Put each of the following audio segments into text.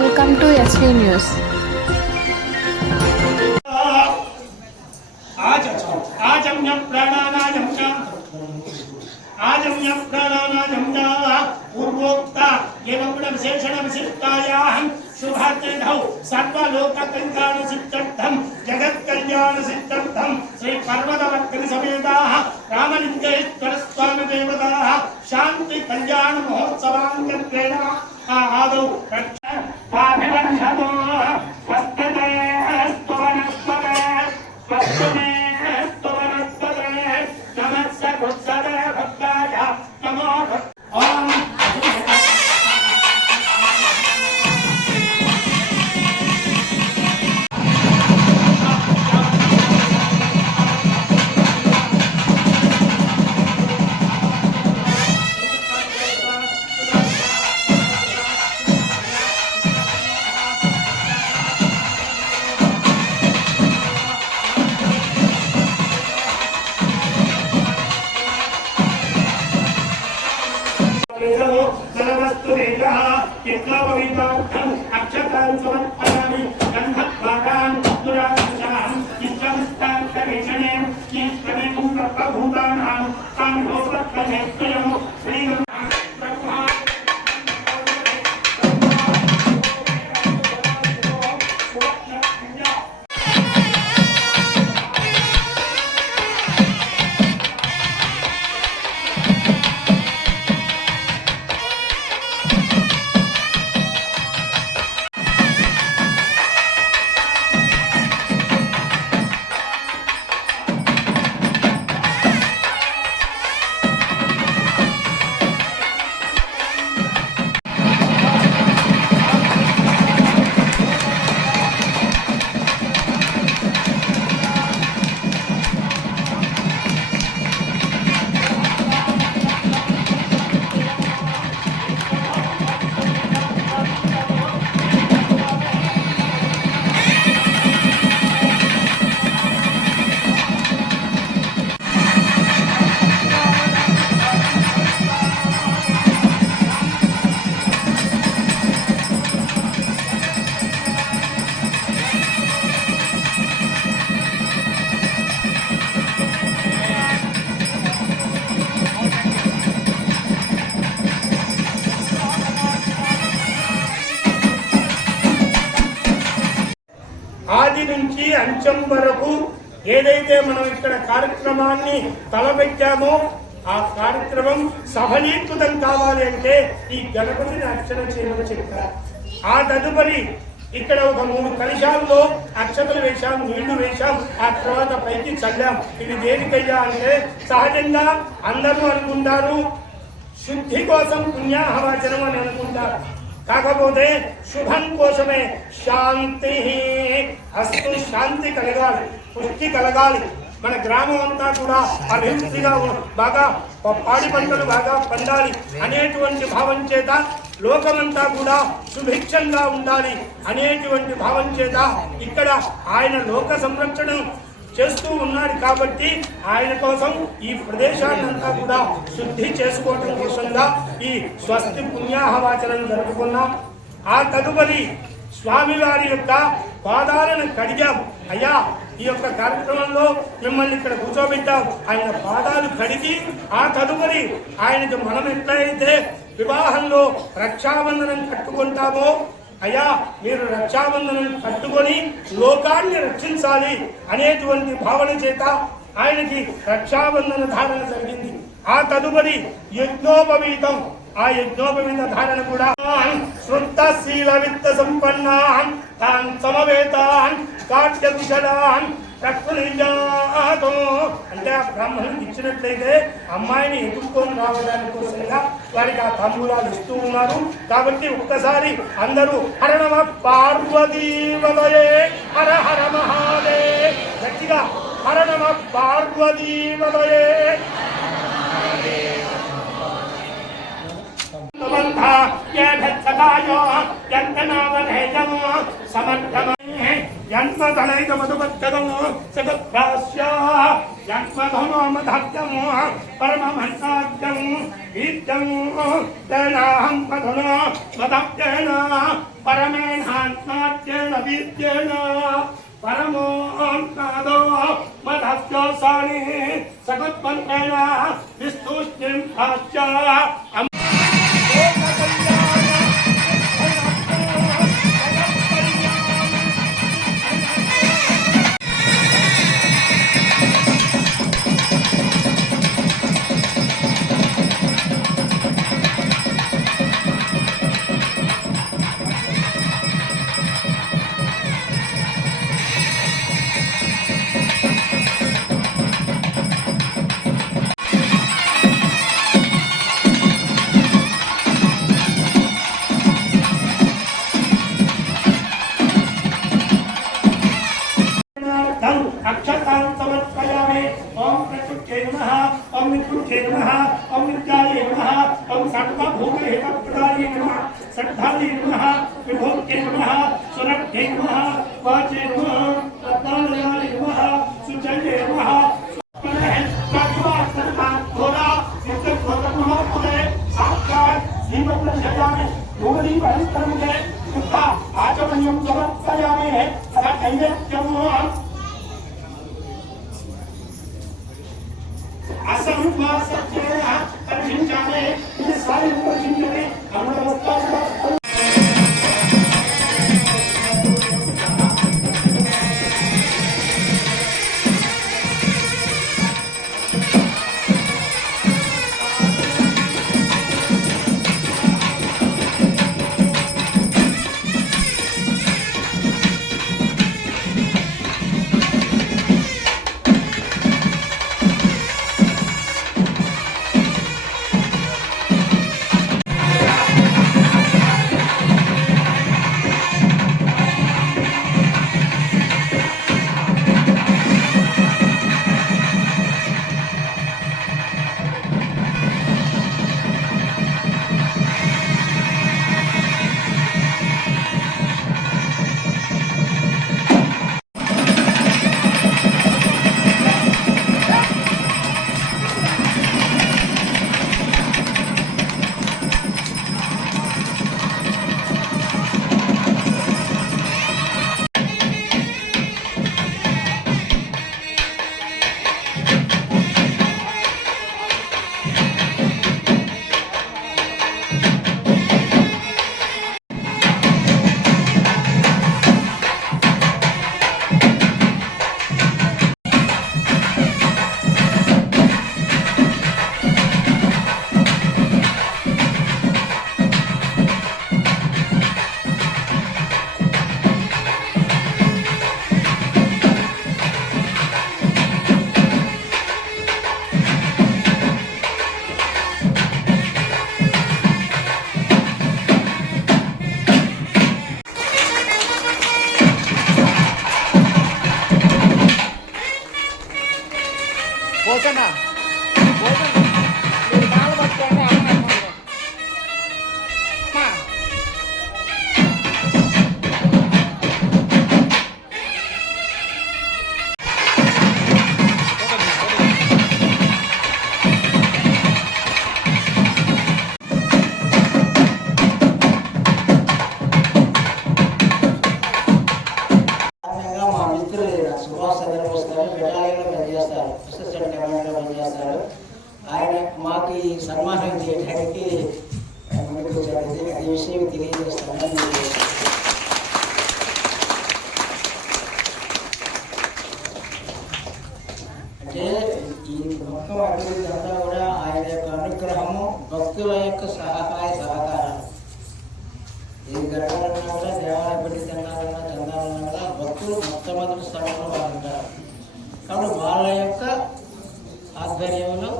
Welcome to SV News. पूर्वोक्ता एवं विशेषण विशिष्टायाः शुभार्थौ सर्वलोक कल्याण सिद्ध्यर्थं जगत् कल्याण सिद्ध्यर्थं श्री पर्वतवर्तिनि समेताः रामलिंगेश्वर स्वामी देवताः शांति कल्याण महोत्सवाङ्गत्वेन आदौ रक्षाभिवर्षतो स्वस्तिते स्तवनस्पते स्वस्तिते स्तवनस्पते नमस्य कुत्सते भक्ताय नमो ओम अक्षतान् समर्पयामि गन्धद्वारान् दुराशान् इष्टमिष्टान् करिष्ये ईश्वरेण सर्वभूतानां साम्भोक्तमेत्ययं श्रीगं ब्रह्मा ఆది నుంచి అంచం వరకు ఏదైతే మనం ఇక్కడ కార్యక్రమాన్ని తలపెట్టామో ఆ కార్యక్రమం సఫలీకృతం కావాలి అంటే ఈ గణపతిని అర్చన చేయమని చెప్పారు. ఆ తదుపరి ఇక్కడ ఒక 3 కలశాల్లో అక్షతలు వేశాం, నీళ్లు వేశాం, ఆ తర్వాత పైకి చల్లాం. ఇది దేనికయ్యా అంటే సహజంగా అందరూ అనుకుంటారు శుద్ధి కోసం పుణ్యాహవాచనం అని అనుకుంటారు. కాకపోతే శుభం కోసమే శాంతి అస్తు, శాంతి కలగాలి, పుష్టి కలగాలి, మన గ్రామం అంతా కూడా అభివృద్ధిగా బాగా పాడి పంటలు బాగా పండాలి అనేటువంటి భావం చేత లోకమంతా కూడా సుభిక్షంగా ఉండాలి అనేటువంటి భావం చేత ఇక్కడ ఆయన లోక సంరక్షణ చేస్తూ ఉన్నాడు. కాబట్టి ఆయన కోసం ఈ ప్రదేశాన్నంతా కూడా శుద్ధి చేసుకోవడం కోసంగా ఈ స్వస్తి పుణ్యాహవాచనం జరుపుకున్నాం. ఆ తదుపరి స్వామివారి యొక్క పాదాలను కడిగాం. అయ్యా, ఈ యొక్క కార్యక్రమంలో మిమ్మల్ని ఇక్కడ కూర్చోబెట్టాం, ఆయన పాదాలు కడిగి ఆ తదుపరి ఆయనకు మనం ఎట్లయితే వివాహంలో రక్షాబంధనం కట్టుకుంటామో, అయ్యా మీరు రక్షాబంధనం కట్టుకొని లోకాన్ని రక్షించాలి అనేటువంటి భావన చేత ఆయనకి రక్షాబంధన ధారణ జరిగింది. ఆ తదుపరి యజ్ఞోపవీతం, ఆ యజ్ఞోపవీత ధారణ కూడా శృద్ధశీల విత్త సంపన్నాన్ తాన్ సమవేతాన్ కాట్య కుశలాన్ అంటే ఆ బ్రాహ్మణుడికి ఇచ్చినట్లయితే అమ్మాయిని ఎదుర్కొని రావడానికి కోసంగా వారికి ఆ తాంబూలాలు ఇస్తూ ఉన్నారు. కాబట్టి ఒక్కసారి అందరూ హర నమ పార్వతీవదయే హర హర మహాదేవ్ గట్టిగా హర నమ పార్వతీవదయే जन्मधनैकमधुमत्कदमो जगद्भाष्या जन्मधनोमधत्यमो परमहंसाद्यं ईद्यं तेनाहं पधनो मदप्येन परमेणात्मात्येन विद्येन परमोऽन्नादो मदभ्योऽसानि सगुत्मन्त्रेण विस्तुष्टिं भाष्य अक्षतां समर्पयामि। ओम प्रकृते नमः, ओम निकृते नमः, ओम नित्याय नमः, ओम सर्वभूतहितप्रदाय नमः, श्रद्धाय नमः, विभूते नमः, सुरभ्ये नमः, वाचे नमः, रत्नालयाय नमः, सुजये नमः। आचमनीयं समर्पयामि। असंवासत्वेन अर्जिंचाने ये सारे अर्जिंचने अमृतवत्ता పోచనా పోచనా మీరు కాలు పట్టుకోండి మా మిత్రులు సుభాష్ చంద్రబోస్ గారు బెటాలియన్లో పనిచేస్తారు, అసిస్టెంట్ కమాండర్గా పనిచేస్తారు. ఆయన మాకు ఈ సన్మానం చేయడానికి ముందుకు వచ్చారు. ఈ విషయం తెలియజేస్తాను. అంటే ఈ మొత్తం అభివృద్ధి అంతా కూడా ఆయన యొక్క అనుగ్రహము, భక్తుల యొక్క సహాయ సహకారాలు. ఈ జరగాలన్నా కూడా దేవాలయ పెట్టి తినాలన్నా చందాలన్నా కూడా భక్తులు మొట్టమొదటి స్థలంలో వాళ్ళు ఉంటారు. కాబట్టి వాళ్ళ యొక్క ఆధ్వర్యంలో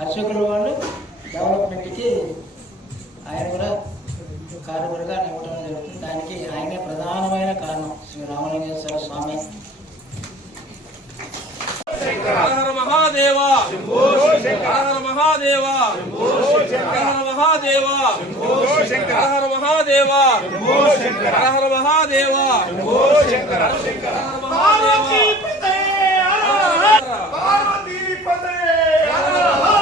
అర్చకుల వాళ్ళు డెవలప్మెంట్కి ఆయన కూడా కారకులుగా నివ్వడం జరుగుతుంది. దానికి ఆయనే ప్రధానమైన కారణం శ్రీ రామలింగేశ్వర స్వామి. హర మహాదేవ హర మహాదేవ హర మహాదేవ హర మహాదేవ హర మహాదేవ పార్వతీపతే హర హర పార్వతీపతే హర హర